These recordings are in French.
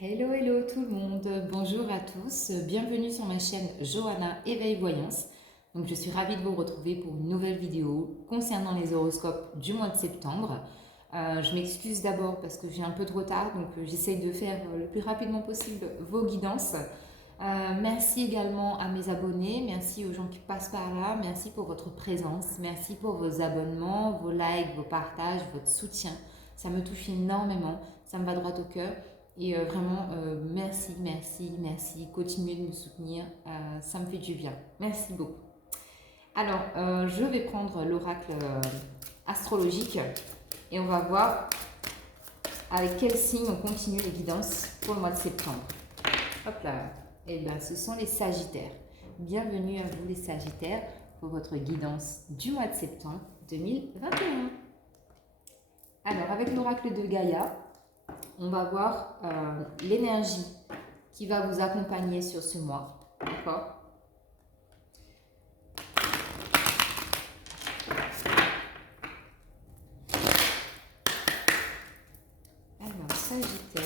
Hello, hello tout le monde, bonjour à tous, bienvenue sur ma chaîne Johanna Éveil Voyance. Donc je suis ravie de vous retrouver pour une nouvelle vidéo concernant les horoscopes du mois de septembre. Je m'excuse d'abord parce que j'ai un peu de retard, donc j'essaye de faire le plus rapidement possible vos guidances. Merci également à mes abonnés, merci aux gens qui passent par là, merci pour votre présence, merci pour vos abonnements, vos likes, vos partages, votre soutien. Ça me touche énormément, ça me va droit au cœur. Et vraiment, merci, merci, merci. Continuez de me soutenir, ça me fait du bien. Merci beaucoup. Alors, je vais prendre l'oracle astrologique et on va voir avec quel signe on continue les guidances pour le mois de septembre. Hop là. Eh bien, ce sont les Sagittaires. Bienvenue à vous les Sagittaires pour votre guidance du mois de septembre 2021. Alors, avec l'oracle de Gaïa, on va voir l'énergie qui va vous accompagner sur ce mois. D'accord? Alors, Sagittaire.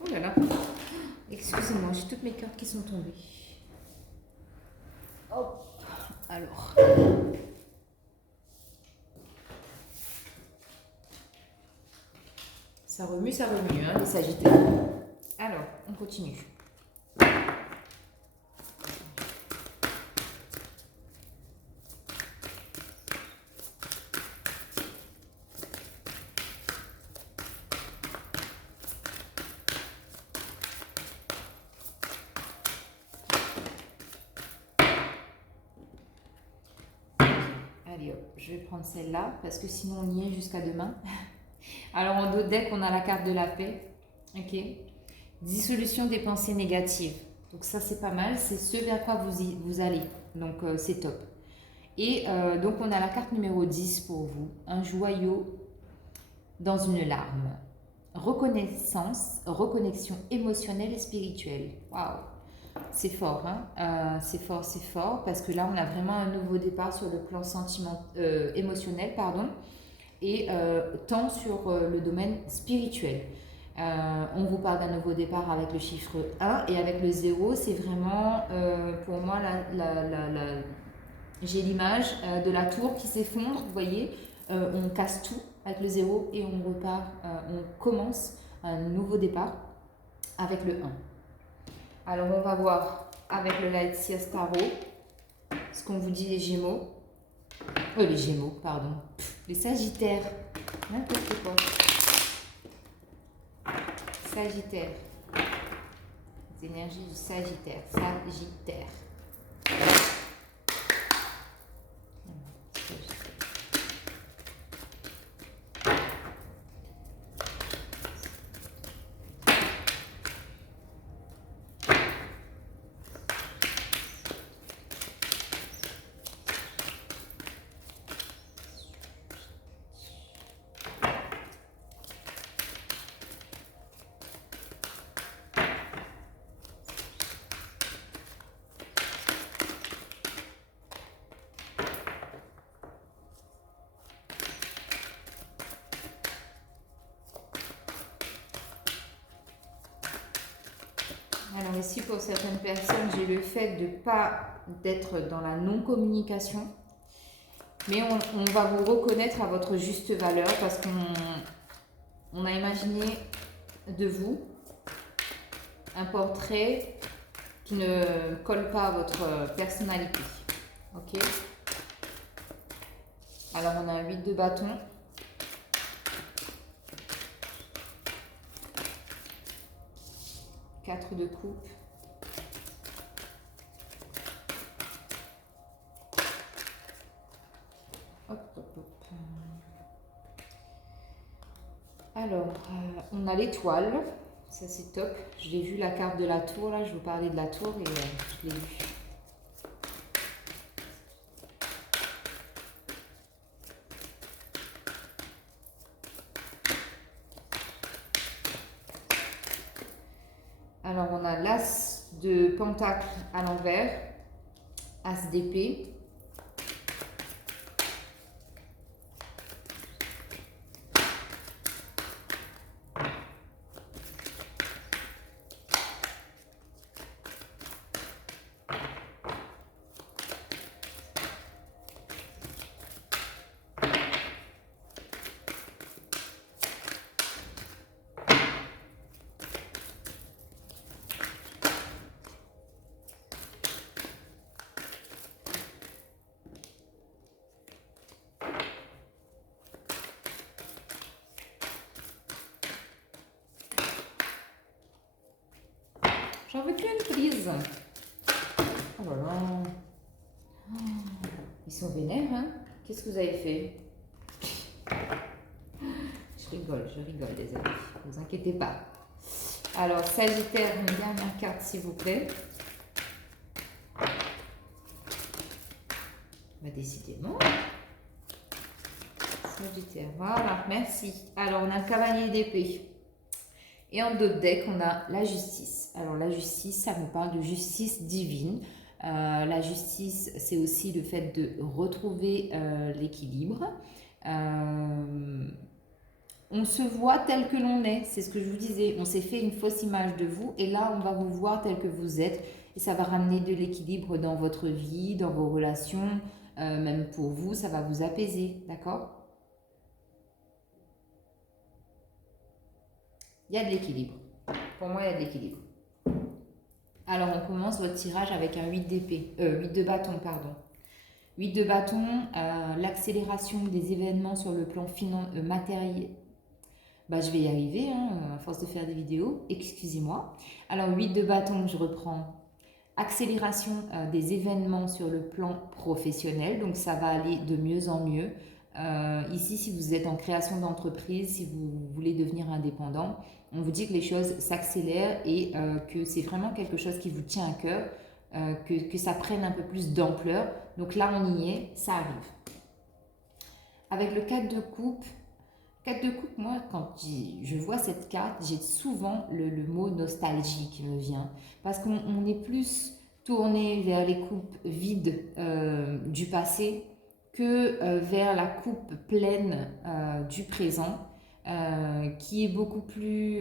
Oh là là. Excusez-moi, j'ai toutes mes cartes qui sont tombées. Hop. Alors. Ça remue, hein, les Sagittaires. Alors, on continue. Allez hop, je vais prendre celle-là parce que sinon on y est jusqu'à demain. Alors en dos de deck, on a la carte de la paix. Ok. Dissolution des pensées négatives. Donc ça c'est pas mal, c'est ce vers quoi vous allez. Donc c'est top. Et donc on a la carte numéro 10 pour vous. Un joyau dans une larme. Reconnaissance, reconnexion émotionnelle et spirituelle. Waouh! C'est fort, hein? C'est fort, parce que là, on a vraiment un nouveau départ sur le plan émotionnel, pardon, et tant sur le domaine spirituel. On vous parle d'un nouveau départ avec le chiffre 1 et avec le 0, c'est vraiment, pour moi, j'ai l'image de la tour qui s'effondre, vous voyez, on casse tout avec le 0 et on repart, on commence un nouveau départ avec le 1. Alors, on va voir avec le Light Seers Tarot ce qu'on vous dit les Gémeaux. Les Gémeaux, pardon. Les Sagittaires. N'importe quoi. Sagittaire. Les énergies du Sagittaire. Sagittaire. Alors ici, pour certaines personnes, j'ai le fait de ne pas d'être dans la non-communication. Mais on va vous reconnaître à votre juste valeur parce qu'on a imaginé de vous un portrait qui ne colle pas à votre personnalité. Ok? Alors on a un 8 de bâton. 4 de coupe. Hop, hop, hop. Alors, on a l'étoile. Ça, c'est top. Je l'ai vu, la carte de la tour, là. Je vous parlais de la tour et je l'ai vu. Alors, on a l'as de pentacle à l'envers, as d'épée. J'en veux plus une prise. Oh là là. Oh, ils sont vénères, hein? Qu'est-ce que vous avez fait? Je rigole, les amis. Ne vous inquiétez pas. Alors, Sagittaire, une dernière carte, s'il vous plaît. Bah, décidément. Sagittaire, voilà, merci. Alors, on a le cavalier d'épée. Et en dos de deck, on a la justice. Alors, la justice, ça me parle de justice divine. La justice, c'est aussi le fait de retrouver l'équilibre. On se voit tel que l'on est, c'est ce que je vous disais. On s'est fait une fausse image de vous et là, on va vous voir tel que vous êtes. Et ça va ramener de l'équilibre dans votre vie, dans vos relations, même pour vous, ça va vous apaiser, d'accord? Il y a de l'équilibre. Pour moi, il y a de l'équilibre. Alors, on commence votre tirage avec un 8 d'épée, 8 de bâton, pardon. 8 de bâton, l'accélération des événements sur le plan matériel. Bah, je vais y arriver, hein, à force de faire des vidéos. Excusez-moi. Alors, 8 de bâton, je reprends. Accélération des événements sur le plan professionnel. Donc, ça va aller de mieux en mieux. Ici, si vous êtes en création d'entreprise, si vous voulez devenir indépendant, on vous dit que les choses s'accélèrent et que c'est vraiment quelque chose qui vous tient à cœur, que ça prenne un peu plus d'ampleur. Donc là, on y est, ça arrive. Avec le 4 de coupe, moi, quand je vois cette carte, j'ai souvent le mot nostalgie qui me vient. Parce qu'on est plus tourné vers les coupes vides du passé que vers la coupe pleine du présent, qui est beaucoup plus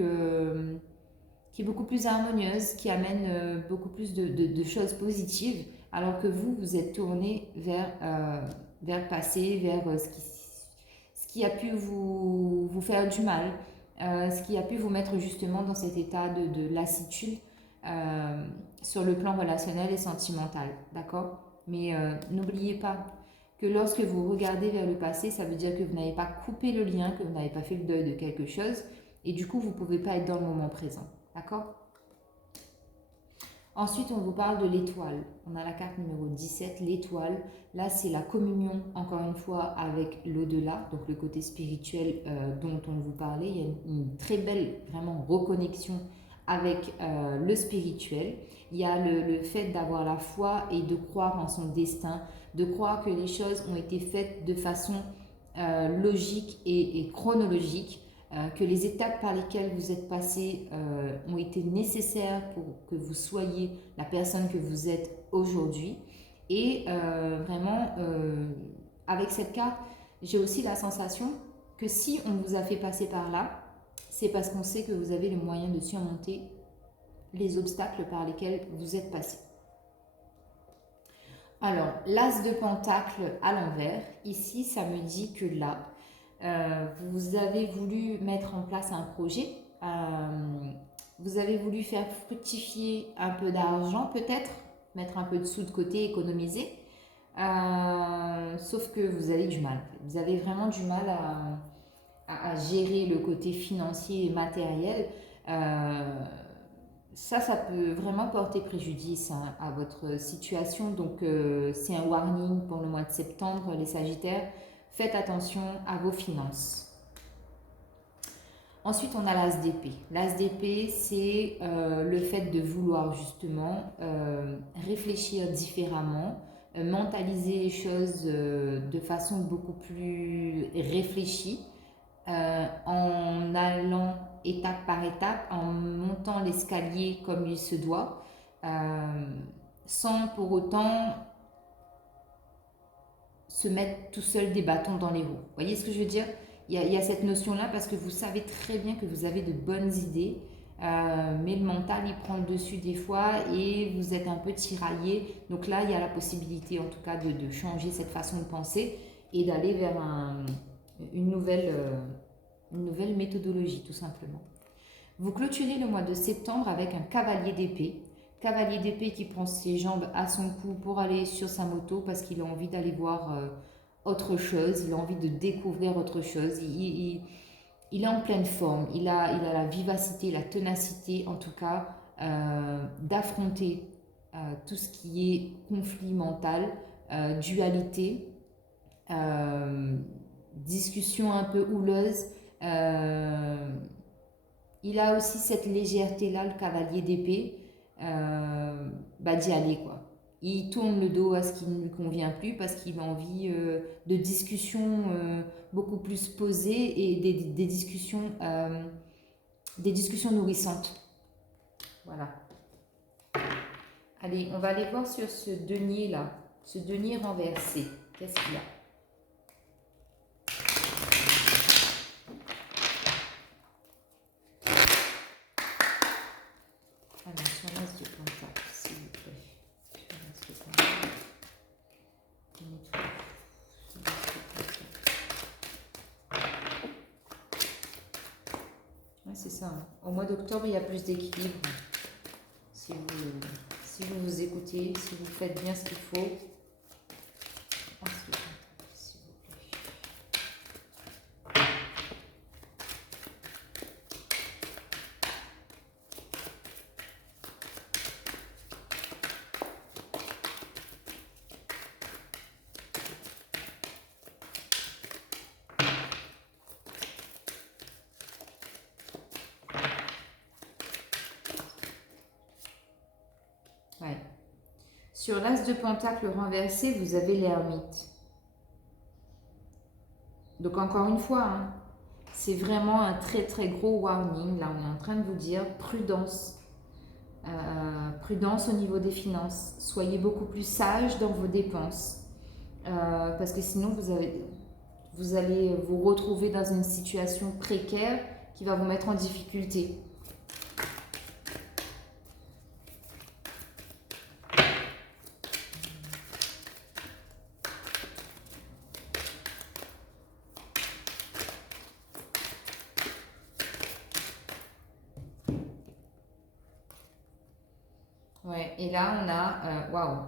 harmonieuse, qui amène beaucoup plus de choses positives, alors que vous êtes tourné vers le passé, vers ce qui a pu vous faire du mal, ce qui a pu vous mettre justement dans cet état de lassitude sur le plan relationnel et sentimental, d'accord? Mais n'oubliez pas que lorsque vous regardez vers le passé, ça veut dire que vous n'avez pas coupé le lien, que vous n'avez pas fait le deuil de quelque chose, et du coup, vous ne pouvez pas être dans le moment présent, d'accord? Ensuite, on vous parle de l'étoile. On a la carte numéro 17, l'étoile. Là, c'est la communion, encore une fois, avec l'au-delà, donc le côté spirituel dont on vous parlait. Il y a une très belle, vraiment, reconnexion avec le spirituel. Il y a le fait d'avoir la foi et de croire en son destin, de croire que les choses ont été faites de façon logique et chronologique, que les étapes par lesquelles vous êtes passé ont été nécessaires pour que vous soyez la personne que vous êtes aujourd'hui. Et vraiment, avec cette carte, j'ai aussi la sensation que si on vous a fait passer par là, c'est parce qu'on sait que vous avez les moyens de surmonter les obstacles par lesquels vous êtes passé. Alors, l'as de pentacle à l'envers, ici, ça me dit que là, vous avez voulu mettre en place un projet, vous avez voulu faire fructifier un peu d'argent peut-être, mettre un peu de sous de côté, économiser, sauf que vous avez du mal. Vous avez vraiment du mal à gérer le côté financier et matériel. ça peut vraiment porter préjudice hein, à votre situation. Donc, c'est un warning pour le mois de septembre, les Sagittaires. Faites attention à vos finances. Ensuite, on a l'as d'épée. L'as d'épée, c'est le fait de vouloir justement réfléchir différemment, mentaliser les choses de façon beaucoup plus réfléchie, en allant étape par étape, en montant l'escalier comme il se doit, sans pour autant se mettre tout seul des bâtons dans les roues. Vous voyez ce que je veux dire? Il y a cette notion-là parce que vous savez très bien que vous avez de bonnes idées, mais le mental, il prend le dessus des fois et vous êtes un peu tiraillé. Donc là, il y a la possibilité en tout cas de changer cette façon de penser et d'aller vers une nouvelle méthodologie tout simplement. Vous clôturez le mois de septembre avec un cavalier d'épée. Cavalier d'épée qui prend ses jambes à son cou pour aller sur sa moto parce qu'il a envie d'aller voir autre chose, il a envie de découvrir autre chose. Il est en pleine forme, il a la vivacité, la ténacité en tout cas d'affronter tout ce qui est conflit mental, dualité, discussion un peu houleuse. Il a aussi cette légèreté-là, le cavalier d'épée, d'y aller quoi. Il tourne le dos à ce qui ne lui convient plus parce qu'il a envie de discussions beaucoup plus posées et des discussions nourrissantes. Voilà. Allez, on va aller voir sur ce denier-là, ce denier renversé. Qu'est-ce qu'il y a? Alors, sur l'as de pentacle, s'il vous plaît. Sur l'as de pentacle. Ouais, c'est ça. Hein. Au mois d'octobre, il y a plus d'équilibre. Si vous écoutez, si vous faites bien ce qu'il faut. S'il vous plaît. Ouais. Sur l'as de pentacle renversé, vous avez l'ermite. Donc encore une fois, hein, c'est vraiment un très très gros warning. Là, on est en train de vous dire prudence. Prudence au niveau des finances. Soyez beaucoup plus sage dans vos dépenses. Parce que sinon, vous allez vous retrouver dans une situation précaire qui va vous mettre en difficulté. Ouais, et là, on a... Waouh.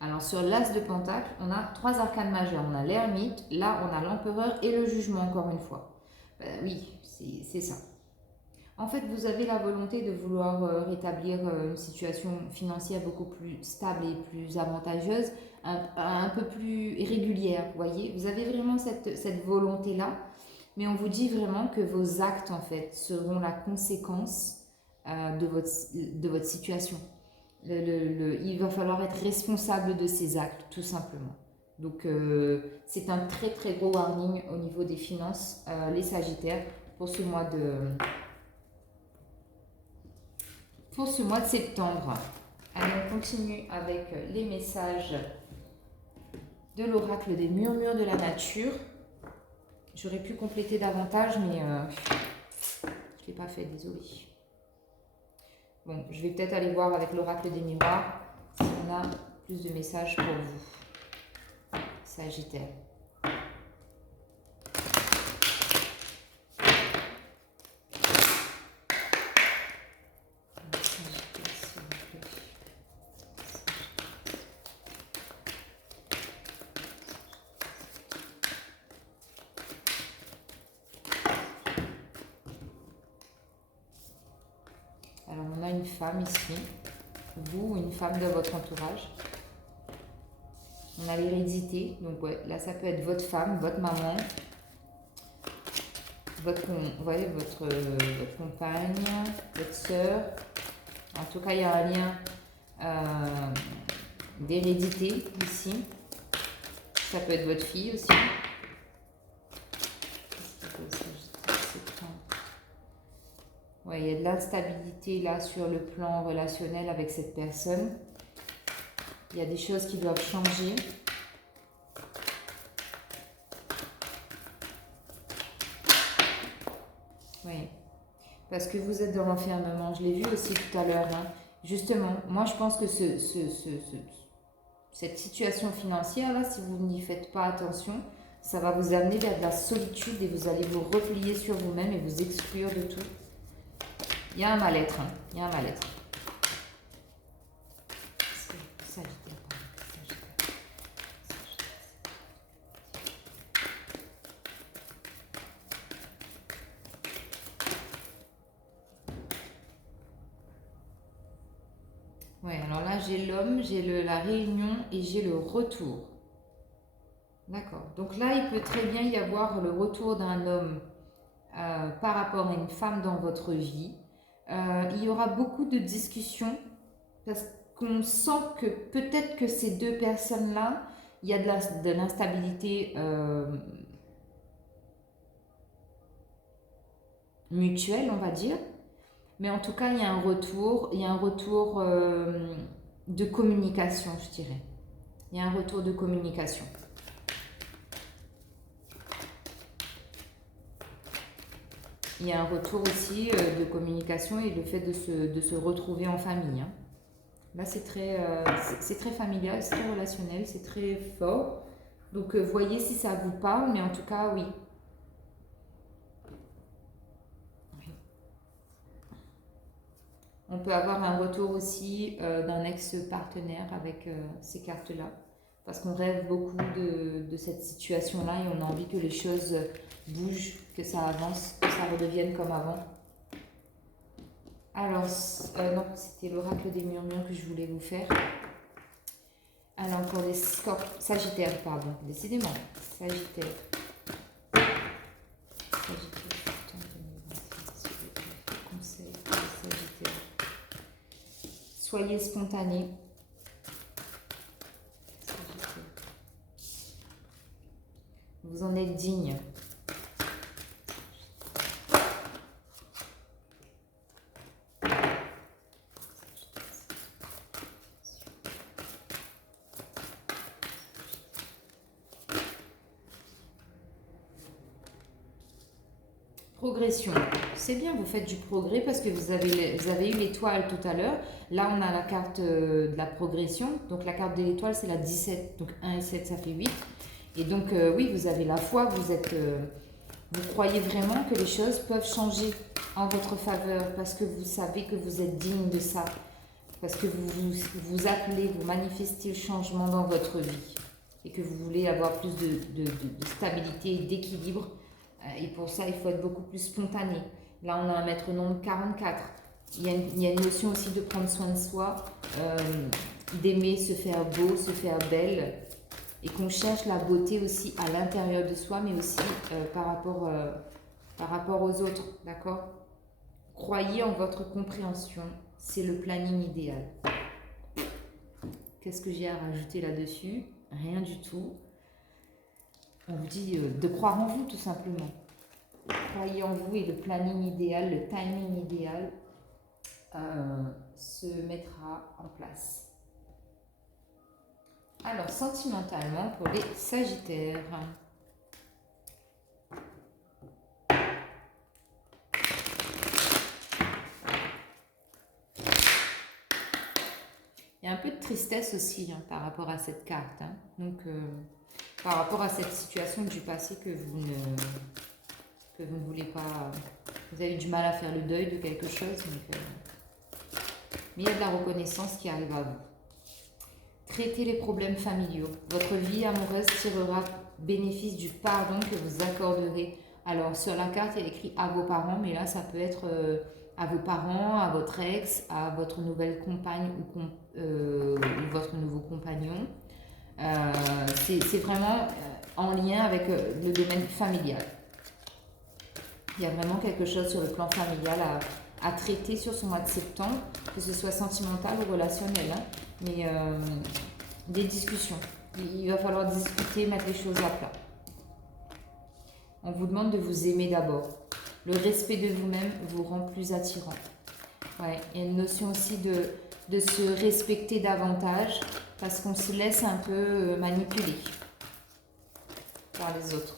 Alors, sur l'as de pentacle, on a 3 arcanes majeures. On a l'ermite, là, on a l'empereur et le jugement, encore une fois. Oui, c'est ça. En fait, vous avez la volonté de vouloir rétablir une situation financière beaucoup plus stable et plus avantageuse, un peu plus régulière, vous voyez. Vous avez vraiment cette volonté-là, mais on vous dit vraiment que vos actes, en fait, seront la conséquence de votre situation. Il va falloir être responsable de ses actes, tout simplement. Donc, c'est un très très gros warning au niveau des finances, les Sagittaires, pour ce mois de septembre. Allez, on continue avec les messages de l'oracle des murmures de la nature. J'aurais pu compléter davantage, mais je ne l'ai pas fait, désolé. Bon, je vais peut-être aller voir avec l'oracle des miroirs si on a plus de messages pour vous, Sagittaire. femme ici. Vous ou une femme de votre entourage. On a l'hérédité. Donc ouais, là ça peut être votre femme, votre maman, votre compagne, votre soeur. En tout cas, il y a un lien d'hérédité ici. Ça peut être votre fille aussi. Ouais, il y a de l'instabilité là sur le plan relationnel avec cette personne. Il y a des choses qui doivent changer. Oui, parce que vous êtes dans l'enfermement. Je l'ai vu aussi tout à l'heure. Hein. Justement, moi je pense que cette situation financière là, si vous n'y faites pas attention, ça va vous amener vers de la solitude et vous allez vous replier sur vous-même et vous exclure de tout. Il y a un mal-être, hein. Il y a un mal-être. Ouais, alors là j'ai l'homme, j'ai la réunion et j'ai le retour. D'accord. Donc là, il peut très bien y avoir le retour d'un homme par rapport à une femme dans votre vie. Il y aura beaucoup de discussions parce qu'on sent que peut-être que ces deux personnes-là, il y a de l'instabilité mutuelle, on va dire. Mais en tout cas, il y a un retour de communication, je dirais. Il y a un retour de communication. Il y a un retour aussi de communication et le fait de se retrouver en famille. Hein. Là, c'est très familial, c'est très relationnel, c'est très fort. Donc, voyez si ça vous parle, mais en tout cas, oui. On peut avoir un retour aussi d'un ex-partenaire avec ces cartes-là. Parce qu'on rêve beaucoup de cette situation-là et on a envie que les choses bougent, que ça avance, que ça redevienne comme avant. Alors, non, c'était l'oracle des murmures que je voulais vous faire. Alors, pour les Sagittaires, pardon, décidément, Sagittaire. Conseil pour les Sagittaires. Soyez spontanés. Vous en êtes digne. Progression. C'est bien, vous faites du progrès parce que vous avez eu l'étoile tout à l'heure. Là, on a la carte de la progression. Donc, la carte de l'étoile, c'est la 17. Donc, 1 et 7, ça fait 8. Et donc, oui, vous avez la foi. Vous croyez vraiment que les choses peuvent changer en votre faveur parce que vous savez que vous êtes digne de ça. Parce que vous appelez, vous manifestez le changement dans votre vie. Et que vous voulez avoir plus de stabilité et d'équilibre. Et pour ça, il faut être beaucoup plus spontané. Là, on a un maître nombre 44. Il y a une notion aussi de prendre soin de soi, d'aimer se faire beau, se faire belle. Et qu'on cherche la beauté aussi à l'intérieur de soi, mais aussi par rapport aux autres. D'accord ? Croyez en votre compréhension. C'est le planning idéal. Qu'est-ce que j'ai à rajouter là-dessus ? Rien du tout. On vous dit de croire en vous, tout simplement. Croyez en vous et le planning idéal, le timing idéal se mettra en place. Alors, sentimentalement, pour les Sagittaires. Il y a un peu de tristesse aussi hein, par rapport à cette carte. Hein. Donc, par rapport à cette situation du passé que vous ne voulez pas... Vous avez du mal à faire le deuil de quelque chose. Donc, mais il y a de la reconnaissance qui arrive à vous. Traitez les problèmes familiaux. Votre vie amoureuse tirera bénéfice du pardon que vous accorderez. Alors, sur la carte, il y a écrit à vos parents, mais là, ça peut être à vos parents, à votre ex, à votre nouvelle compagne ou votre nouveau compagnon. C'est vraiment en lien avec le domaine familial. Il y a vraiment quelque chose sur le plan familial à traiter sur ce mois de septembre, que ce soit sentimental ou relationnel, hein, mais des discussions. Il va falloir discuter, mettre les choses à plat. On vous demande de vous aimer d'abord. Le respect de vous-même vous rend plus attirant. Ouais, il y a une notion aussi de se respecter davantage parce qu'on se laisse un peu manipuler par les autres.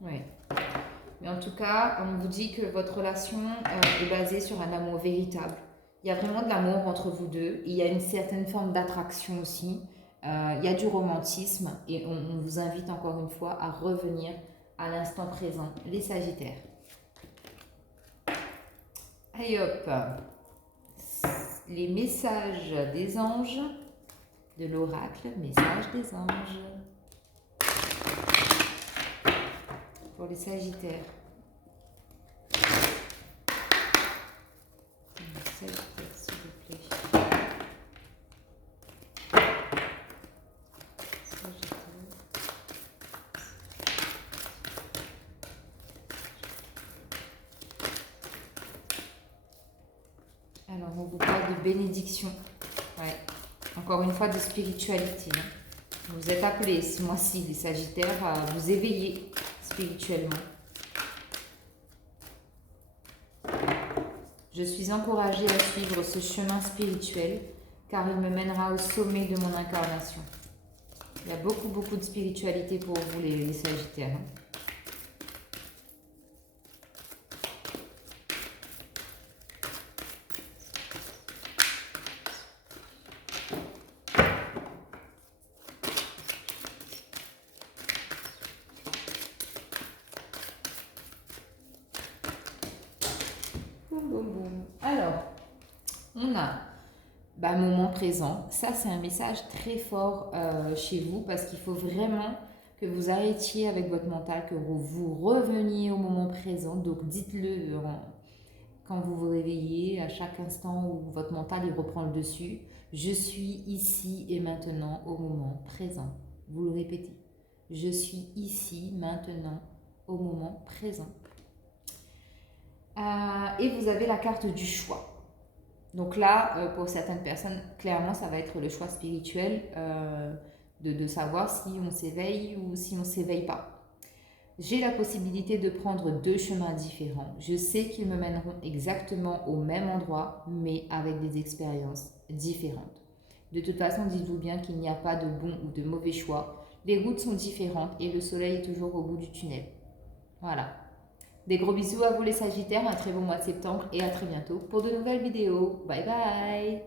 Oui. Mais en tout cas, on vous dit que votre relation est basée sur un amour véritable. Il y a vraiment de l'amour entre vous deux. Il y a une certaine forme d'attraction aussi. Il y a du romantisme. Et on vous invite encore une fois à revenir à l'instant présent, les Sagittaires. Allez hop. Les messages des anges, de l'oracle, messages des anges. Pour les Sagittaires. Sagittaire, s'il vous plaît. Sagittaire. Alors, on vous parle de bénédiction. Ouais. Encore une fois, de spiritualité. Hein. Vous êtes appelés ce mois-ci, les Sagittaires, à vous éveiller spirituellement. Je suis encouragée à suivre ce chemin spirituel car il me mènera au sommet de mon incarnation. Il y a beaucoup de spiritualité pour vous les Sagittaires. Hein. Alors, on a moment présent. Ça, c'est un message très fort chez vous parce qu'il faut vraiment que vous arrêtiez avec votre mental, que vous reveniez au moment présent. Donc, dites-le quand vous vous réveillez, à chaque instant où votre mental il reprend le dessus. Je suis ici et maintenant au moment présent. Vous le répétez. Je suis ici, maintenant, au moment présent. Et vous avez la carte du choix. Donc là, pour certaines personnes, clairement, ça va être le choix spirituel de savoir si on s'éveille ou si on ne s'éveille pas. J'ai la possibilité de prendre deux chemins différents. Je sais qu'ils me mèneront exactement au même endroit, mais avec des expériences différentes. De toute façon, dites-vous bien qu'il n'y a pas de bon ou de mauvais choix. Les routes sont différentes et le soleil est toujours au bout du tunnel. Voilà. Des gros bisous à vous les Sagittaires, un très bon mois de septembre et à très bientôt pour de nouvelles vidéos. Bye bye!